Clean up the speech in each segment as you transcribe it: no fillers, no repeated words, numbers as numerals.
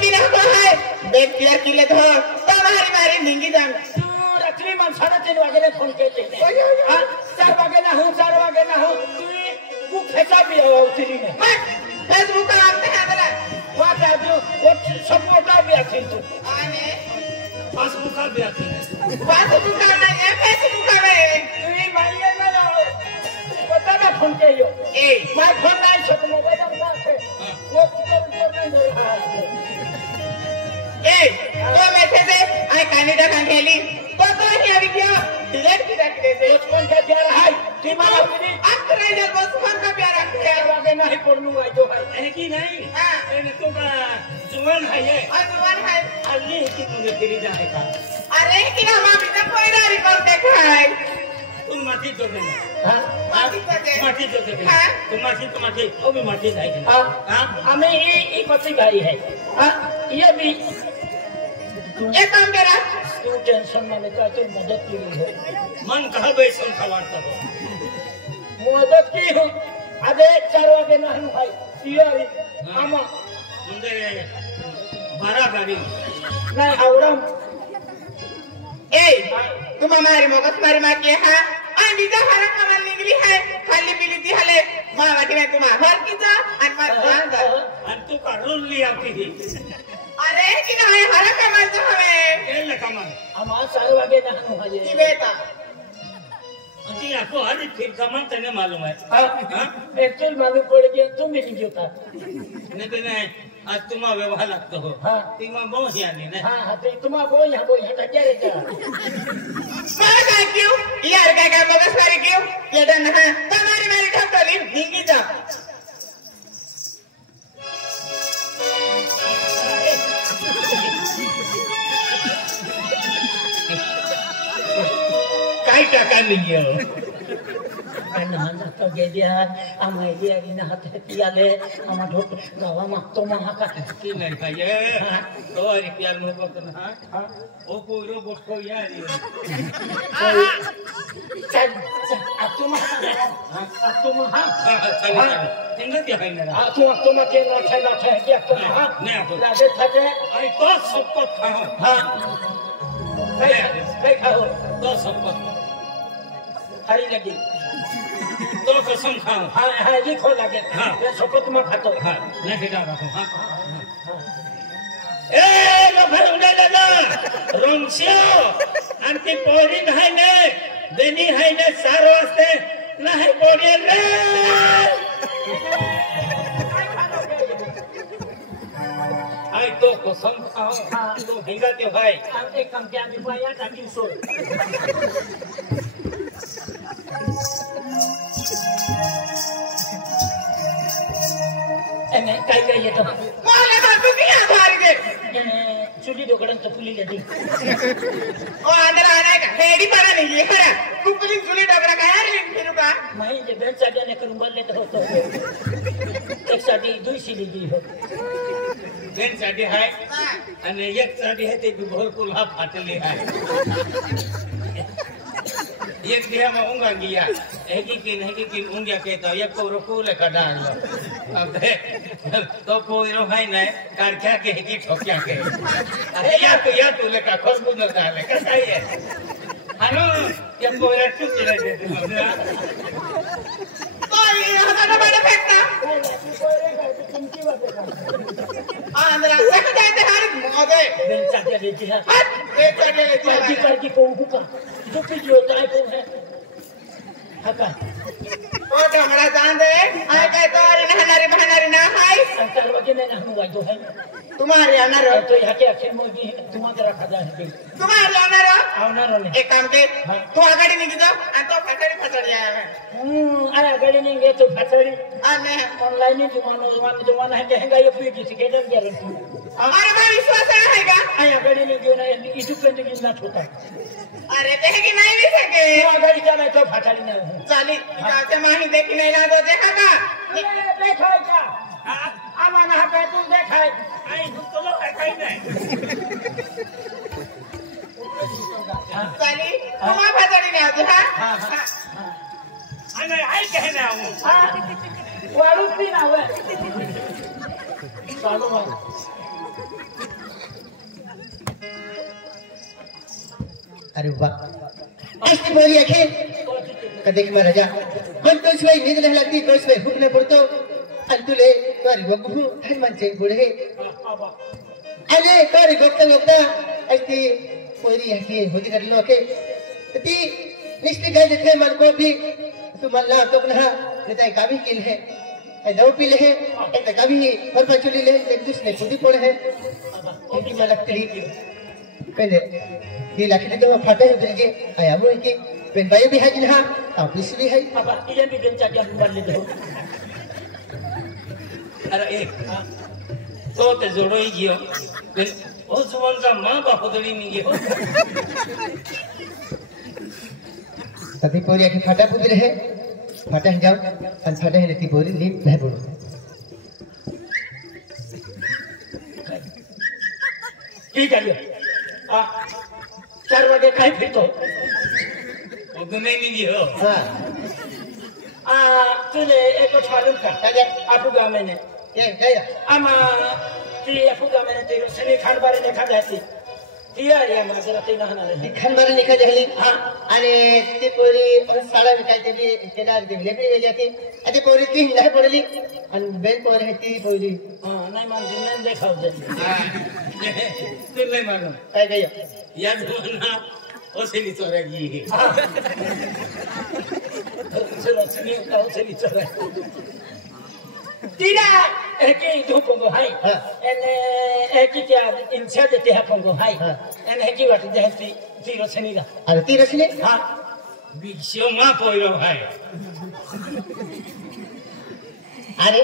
भी ना तो है देख किया किले तो तुम्हारी मारी निंगी जान रात्री मन 3:30 वाजेला फोन केले हां 4 वाजेला हूं 4 वाजेला हूं तू खेचा भी उतरी ने फेसबुक पर आते हैं मेरा व्हाट्सएप वो सब मोटा भी आखिर तू आने फेसबुक का भी आखिर फेसबुक का नहीं है फेसबुक का है तू मारिए ना पता ना फोन के यो ए मैं फोन नहीं छोड़ मोबाइल में है वो ऊपर नहीं दे रहा ए तो बैठे से आई कनाडा का खेली तो ही अभी क्या डिलीट की रख दे कुछ कौन का प्यार है दिमाग अपनी अक्रे जब बस कौन का प्यार रखे आगे नहीं पढ़ूंगा जो है कि नहीं हां मैंने तो का जुबान है ये और जुबान है अल्ली की तुझे गिरी जाएगा अरे कि हम अभी तक कोई ना रिकॉर्ड देखा है तुम माटी तो दे हां माटी तो दे हां तुम माटी वो भी माटी नहीं हां हां हमें ये कच्ची भाई है हां ये भी ये काम करा तू टेंशन ना लेता तो मदद की हो मन कहा बैसन खवाता हो मदद की हो अबे 4 वागे ना हम भाई सियारी आमा मुंडे 12 गाड़ी नहीं आवड़ा ए तुम हमारी मगज मारी मार के हां आणि जा हरा कमाल निघली है खाली पिली ती हले मावाटी में तुम हर की जा आणि मार जान जा आणि तू काढून लिया की अरे कि नाही हरा कमाल तो हमें केले कमाल हमार 4 वागे ना हम भाई की बेटा जी आपको हर ठीक कमाल तने मालूम है हां एक्चुअल मालूम पड़ गया तुम ही नहीं जोता नहीं तो नहीं आज तुम्हारा व्यवहार लगता हो हां तुम्हारा बहुत ही आने ना हां तो तुम्हारा बहुत यहाँ क्या रहता मैं क्या क्यों यार क्या मगज मारी क्यों ये डन है तुम्हारी मेरी ठपली ढींगी जा काय टाका लियो नहाना तो गेदिया आमाइलिया गिना हाथी आले आमा ढोक गावा मागतो महा का की नाही पाहिजे तो अरे प्यार में बोलत ना हां ओ कोरो बोटको यारी चल अब तुम चल तिंगा क्या है ना तुम के ना है क्या तुम हां नहीं तो लागे थाते आई तो सबको खाओ हां कई खाओ तो सबको खाई लगी तो कसम खाओ हां हां लिखो लगे हां ये शपथ में खातो हां नहीं बेटा रखो हां ए लो फिर उड़े ना रोंसियो आणखी पोरी नाही ने देनी है ने 4 वाजते नाही पोरी रे आई तो कसम खाओ हां तो भिंगा के भाई एक काम क्या दिवाया ताकि सो एने काय काय येतो मला तर तू क्या भारी दे चुली डोकड़न चपुली लेती ओ अंदर आना का हेडी पड़ा नहीं ये खरा कुपली चुली डबरा का यार लिन फिरू का मैं जे बेंच साडिया ने करून बोलले तो एक साडी दुई सिली दी हो बेंच साडी है आणि एक साडी है ते भरपूर हा फाटली है एक दिया में ऊँगा गया एक की ऊँगा के तो एक को रुकू ले कड़ा लो अब तो कोई रो है नहीं कार क्या के की ठोकिया के अरे या तू ले का खुशबू न डाले कैसा है हेलो ये को रट्टू चले देते तो ये हमारा बड़ा फेंकना अंदर से जाते हर मौजे बेंचा के लेती है एक करके लेती है करके को हुका जो भी जो होता है तो है हका ओ डमड़ा जान दे आए के तो नहनारी बहनारी ना है संसार वके ने हम गई तो है तुम्हारे आना रो तो यहाँ के आखिर में भी तुम्हारे रखा जाए तुम्हारे आना रो ने एक काम के तू आगाड़ी निकल जाओ आ तो फटड़ी आया है अरे आगाड़ी नहीं गए तो फटड़ी आने ऑनलाइन ही जमाना है कहेंगा ये कोई किसी के डर गारंटी अरे मैं विश्वास आएगा आया आगाड़ी नहीं गयो ना इटू पेंट की ना छोटा अरे देखेगी नहीं भी सके आगाड़ी चला तो फटड़ी ना चाली जाते माही देखी नहीं ना तो देखा का देखा क्या आमाना पे तुम देखा आई तो लो कहीं नहीं चाली तुम फटड़ी ना आते हां अरे आई कहने आऊं वालू भी ना हुए चालू अरे वाह ऐसी बोली आखे कदे की महाराजा मन तो इसमें नींद नहीं लगती तो इसमें भूख नहीं पड़तो अंतुले तुम्हारी वगुहु हनुमान चेंग बुढ़े अरे तुम्हारी गोपता ऐसी बोली आखे होती कर लो आखे ती निश्चित गए जितने मन को भी सुमल्ला तो कहा नेता का भी किल है दो पी ले एक का भी हर पचुली ले एक दूसरे खुद ही पड़े है क्योंकि मैं लगती पहले ये लखने तो फाटे हो जाएंगे आया वो कि पेन बायो भी है कि ना ऑफिस भी है अब ये भी बेंचा क्या मार लेते हो अरे एक तो ते जोड़ो ही गियो फिर ओ जुबान का मां बाप उधरी नहीं गियो तभी पूरी आके फाटा पुदरे है फाटा है जाओ अन फाटा है लेती पूरी लीप नहीं बोलो ठीक है आ 4 बजे कहीं फिर तो उधर नहीं गियो हाँ तुझे एक मालूम था क्या आपको गाँव में ने क्या आमा ती आपको गाँव में तेरे सनी खान बारे ने खा जाती तिया या माजरा ते नहाना रे खान बारे निका जहली हाँ अरे ती पूरी और साला निकाल ते भी केदार दे लेपरी ले जाती अरे पूरी तीन नहीं पड़ली अन बेन पर है ती पूरी हां नहीं मान जिन देखाओ जल्दी हां तू नहीं मानो काय गया या जुबाना ओ सेली चोरेगी चलो सनी का चली चला तीरा एके दो पंगो हाय एने एके क्या इनसे देते हैं पंगो हाय एने एके वाट जहती तीरो सनी का अरे ती रसले हां बिशो मां पोइरो है अरे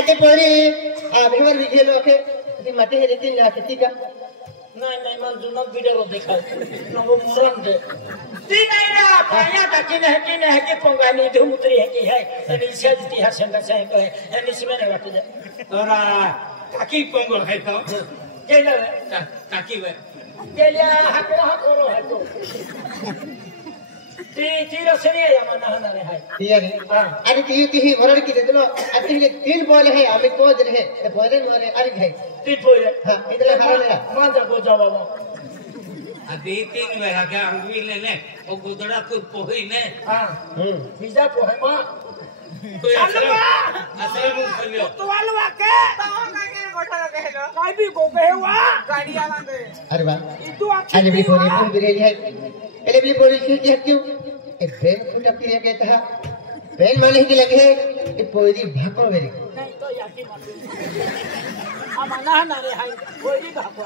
अते पूरी भेवर विजय लोके ती मते है ती ना खेती का नहीं मान जुना वीडियो देखा नो मोरन दे ती नहीं ना पाया का कि नहीं कि पंगा नहीं धूम उतरी है कि है एने से देती है संग से है एने से में वाट जा तोरा काकी पंगो है तो के ना काकी वे के लिया हकरा करो है तो तीरो सनी या माना हना रे है ठीक है अरे ती वरण की देलो अते ये तीन बॉल है हमें को दे है ते बॉल मारे अरे है ती पोरे हां इधर हां ले मान जा गो जावा अभी 3 वेरा का अंगवी ले ले ओ गुदड़ा को पोही ने हां बीजा को है मां कोई असर मुंह खोलियो तो वालवा के तो का के गोठा कहलो काय भी गो गए वा गाड़ी आला दे अरे वाह तू अच्छा अरे भी पूरी पूरी बिरेली है पहले भी पूरी की क्यों एक बेन खुटा पीने के था बेन माने की लगे ये पूरी भाको मेरी नहीं तो याकी मत अब ना ना रे हाय कोई भागो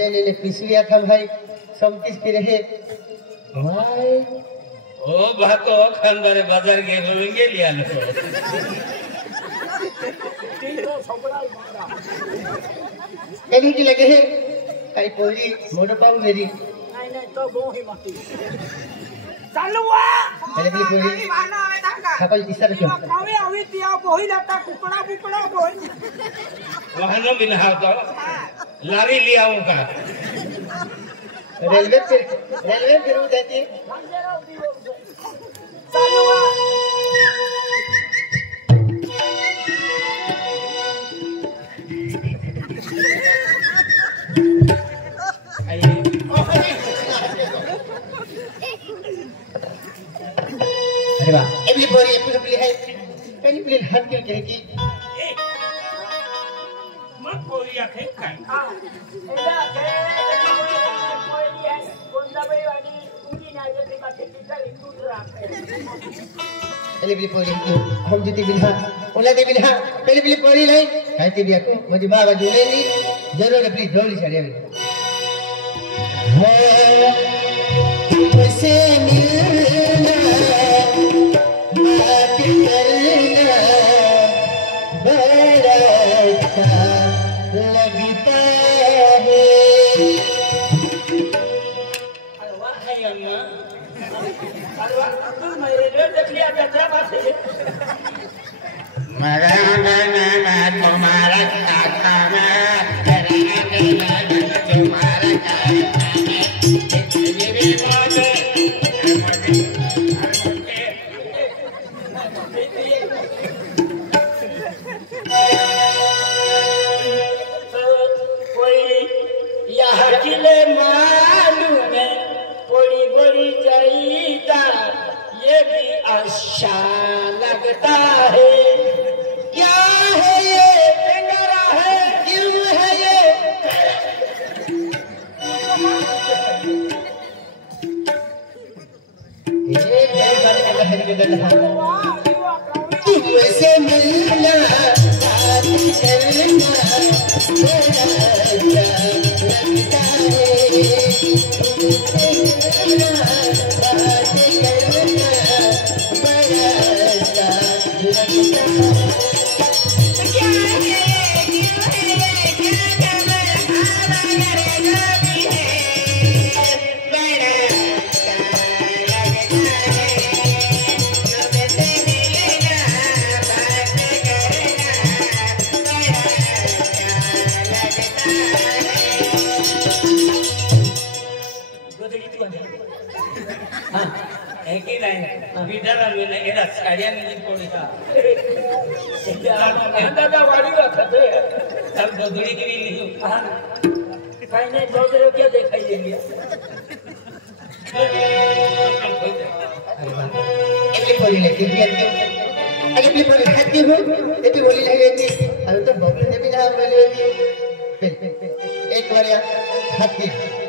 ले पिछलिया था भाई सब किस की रहे भाई ओ भातो खंडरे बाजार के होंगे लिया लो तीन छोकरा मारा कहीं की लगे है कई पूरी मोड़ पाऊ मेरी नहीं तो गो ही मत चालू वा पहले भी पूरी मानो हमें धक्का खापल तीसरा क्यों कावे अभी तिया बोही लटा कुकड़ा बुकड़ा बोही वहां बिना तो लारी लिया उनका रेलवे फिर देती चालू वा अरे वाह ये बोरी ये पूरी है पहली पूरी हाथ के कहेगी मत बोलिया थे काय हां एला के कोई है कोंदा भाई वाली पूरी ना जैसे बात की दूसरा पहले भी पूरी हम जीती बिना ओला दे बिना पहले भी पूरी नहीं कहती भी को मुझे बाबा जोड़े नहीं जरूर अपनी ढोली चढ़े तुझसे मिलना बात करना बड़ा अच्छा लगता है अरे वाह है अम्मा अरे वाह तू मेरे जो देख लिया यात्रा बात है मगन तुम्हारा काका में तेरा तुम्हारा काका मेरी बात क्या दिखाई देंगे बोली लेती अगली बोली खाती हूँ ये बोली लेती अभी तो बबली ने भी ना बोली एक बार खाती